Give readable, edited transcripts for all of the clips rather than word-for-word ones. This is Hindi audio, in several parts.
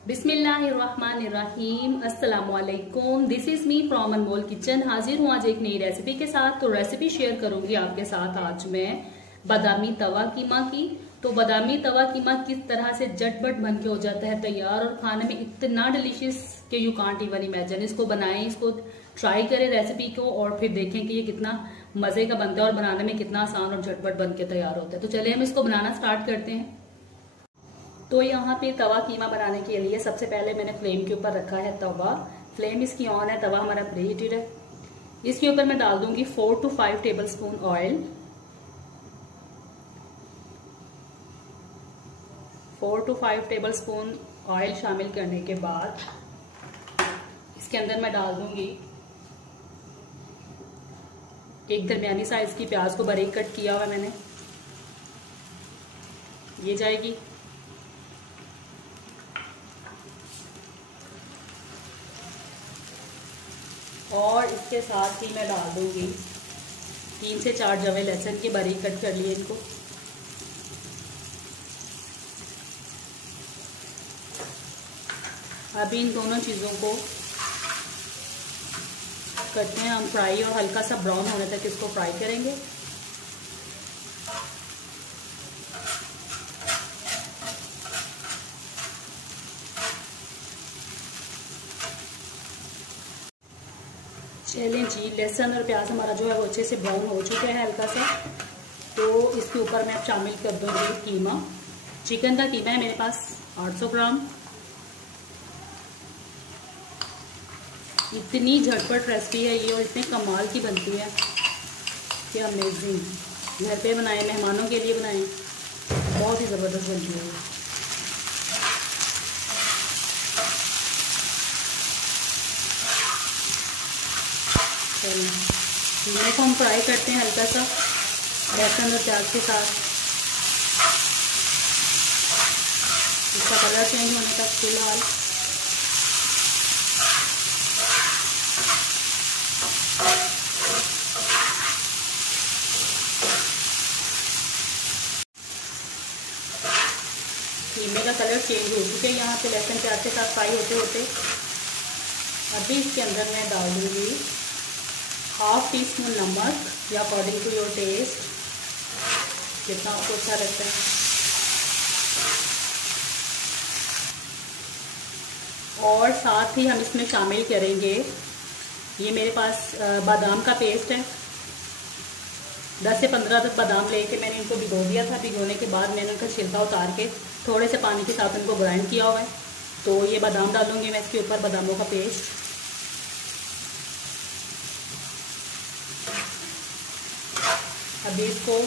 बिस्मिल्लाहिर्रहमानिर्रहीम। अस्सलामुअलैकुम। This is me from Anmol kitchen. हाजिर हूँ आज एक नई रेसिपी के साथ। तो रेसिपी शेयर करूंगी आपके साथ आज मैं बादामी तवा कीमा की। तो बादामी तवा कीमा किस तरह से झटपट बन के हो जाता है तैयार और खाने में इतना डिलीशियस कि यू कांट इवन इमेजिन। इसको बनाएं, इसको ट्राई करें रेसिपी को और फिर देखें कि ये कितना मजे का बनता है और बनाने में कितना आसान और झटपट बन के तैयार होता है। तो चलिए हम इसको बनाना स्टार्ट करते हैं। तो यहाँ पे तवा कीमा बनाने के लिए सबसे पहले मैंने फ्लेम के ऊपर रखा है तवा। फ्लेम इसकी ऑन है, तवा हमारा प्रीहीटेड है। इसके ऊपर मैं डाल दूंगी 4 to 5 table spoon oil. 4 to 5 table spoon oil शामिल करने के बाद इसके अंदर मैं डाल दूंगी एक दरमियानी साइज की प्याज को बारीक कट किया हुआ मैंने, ये जाएगी। और इसके साथ ही मैं डाल दूंगी 3 से 4 जवे लहसुन की बारीक कट कर लिए इनको। अभी इन दोनों चीज़ों को करते हैं हम फ्राई और हल्का सा ब्राउन होने तक इसको फ्राई करेंगे। चलें जी, लहसुन और प्याज हमारा जो है वो अच्छे से ब्राउन हो चुका है हल्का सा। तो इसके ऊपर मैं अब शामिल कर दूंगी कीमा। चिकन का कीमा है मेरे पास 800 ग्राम। इतनी झटपट रेसिपी है ये और इतने कमाल की बनती है कि अमेजिंग। घर पे बनाएं, मेहमानों के लिए बनाएं, बहुत ही ज़बरदस्त बनती है। कीमे को हम फ्राई करते हैं हल्का सा लहसुन और प्याज के साथ, इसका कलर चेंज होने तक फिलहाल। कीमे का कलर चेंज हो चुका है यहाँ पे लहसुन प्याज के साथ फ्राई होते होते। अभी इसके अंदर मैं डाल दूँगी 1/2 टीस्पून नमक या अकॉर्डिंग टू योर टेस्ट, जितना आपको अच्छा लगता है। और साथ ही हम इसमें शामिल करेंगे, ये मेरे पास बादाम का पेस्ट है। 10 से 15 तक बादाम लेके मैंने इनको भिगो दिया था। भिगोने के बाद मैंने उनका छिलका उतार के थोड़े से पानी के साथ उनको ग्राइंड किया हुआ है। तो ये बादाम डालूंगी मैं इसके ऊपर, बादामों का पेस्ट। अभी इसको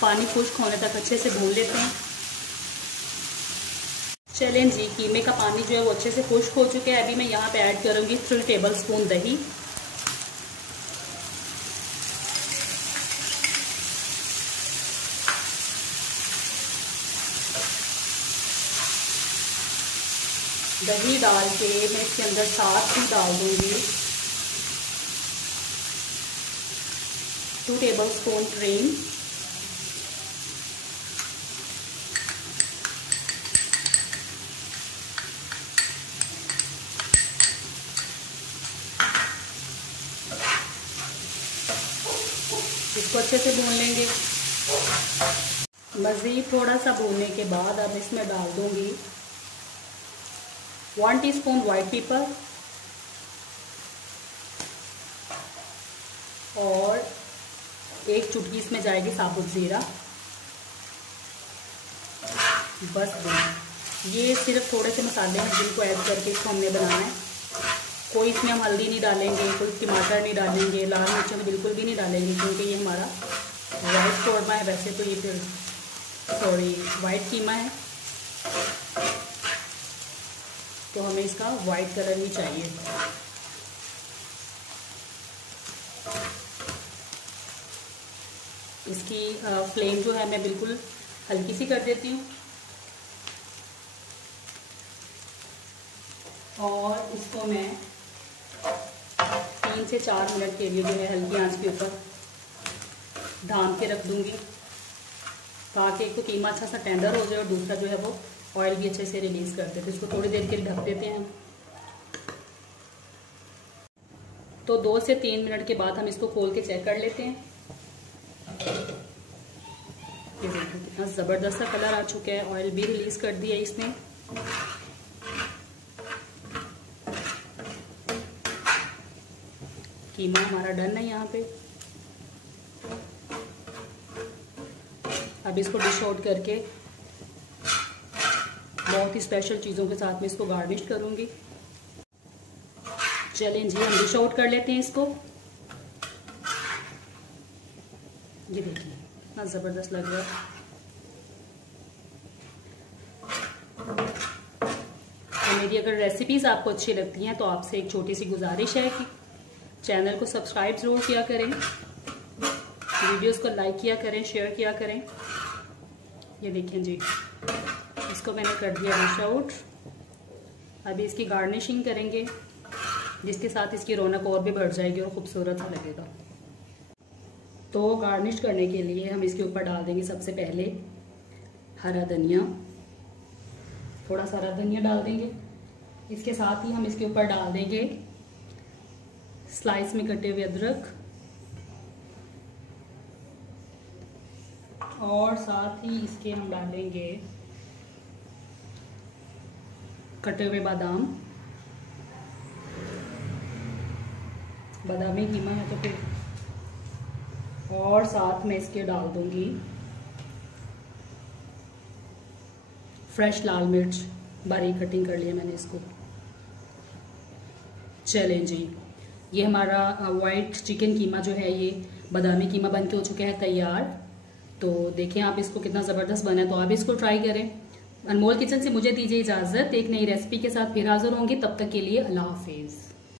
पानी खुश्क होने तक अच्छे से भून लेते हैं। चलें जी, कीमे का पानी जो है वो अच्छे से खुश्क हो चुका है। अभी मैं यहाँ पे ऐड करूँगी 3 टेबल स्पून दही। दही डाल के मैं इसके अंदर साथ ही डाल दूँगी 2 टेबल स्पून क्रीम। इसको अच्छे से भून लेंगे। मज़ीद थोड़ा सा भूनने के बाद अब इसमें डाल दूंगी 1 टीस्पून वाइट पेपर और 1 चुटकी इसमें जाएगी साबुत ज़ीरा। बस ये सिर्फ थोड़े से मसाले हैं जिनको ऐड करके इसको हमने बनाना है। कोई इसमें हम हल्दी नहीं डालेंगे, कोई टमाटर नहीं डालेंगे, लाल मिर्चें तो बिल्कुल भी नहीं डालेंगे, क्योंकि ये हमारा वाइट कौरमा है। वैसे तो ये फिर वाइट कीमा है, तो हमें इसका वाइट कलर ही चाहिए। इसकी फ्लेम जो है मैं बिल्कुल हल्की सी कर देती हूँ और इसको मैं 3 से 4 मिनट के लिए जो है हल्की आंच के ऊपर ढाँप के रख दूँगी, ताकि एक तो कीमा अच्छा सा टेंडर हो जाए और दूसरा जो है वो ऑयल भी अच्छे से रिलीज करते थे। इसको थोड़ी देर के लिए ढक देते हैं। तो 2 से 3 मिनट के बाद हम इसको खोल के चेक कर लेते हैं। ये देखिए कितना जबरदस्त सा कलर आ चुका है, ऑयल भी रिलीज कर दिया इसने। कीमा हमारा डन है यहाँ पे। अब इसको डिश आउट करके बहुत ही स्पेशल चीज़ों के साथ में इसको गार्निश करूँगी। चलें जी, हम डिश आउट कर लेते हैं इसको। ये देखिए इतना ज़बरदस्त लग रहा है। तो मेरी अगर रेसिपीज़ आपको अच्छी लगती हैं तो आपसे एक छोटी सी गुजारिश है कि चैनल को सब्सक्राइब ज़रूर किया करें, वीडियोस को लाइक किया करें, शेयर किया करें। ये देखें जी, इसको मैंने कर दिया डिश आउट। अभी इसकी गार्निशिंग करेंगे जिसके साथ इसकी रौनक और भी बढ़ जाएगी और ख़ूबसूरत सा लगेगा। तो गार्निश करने के लिए हम इसके ऊपर डाल देंगे सबसे पहले हरा धनिया। थोड़ा सा हरा धनिया डाल देंगे। इसके साथ ही हम इसके ऊपर डाल देंगे स्लाइस में कटे हुए अदरक और साथ ही इसके हम डालेंगे कटे हुए बादाम। बादामी कीमा है तो फिर। और साथ में इसके डाल दूंगी फ्रेश लाल मिर्च, बारीक कटिंग कर लिया मैंने इसको। चलें जी, ये हमारा वाइट चिकन कीमा जो है, ये बादामी कीमा बन के हो चुका है तैयार। तो देखें आप इसको कितना ज़बरदस्त बना है, तो आप इसको ट्राई करें। अनमोल किचन से मुझे दीजिए इजाज़त। एक नई रेसिपी के साथ फिर हाजिर होंगी, तब तक के लिए अल्लाह हाफिज़।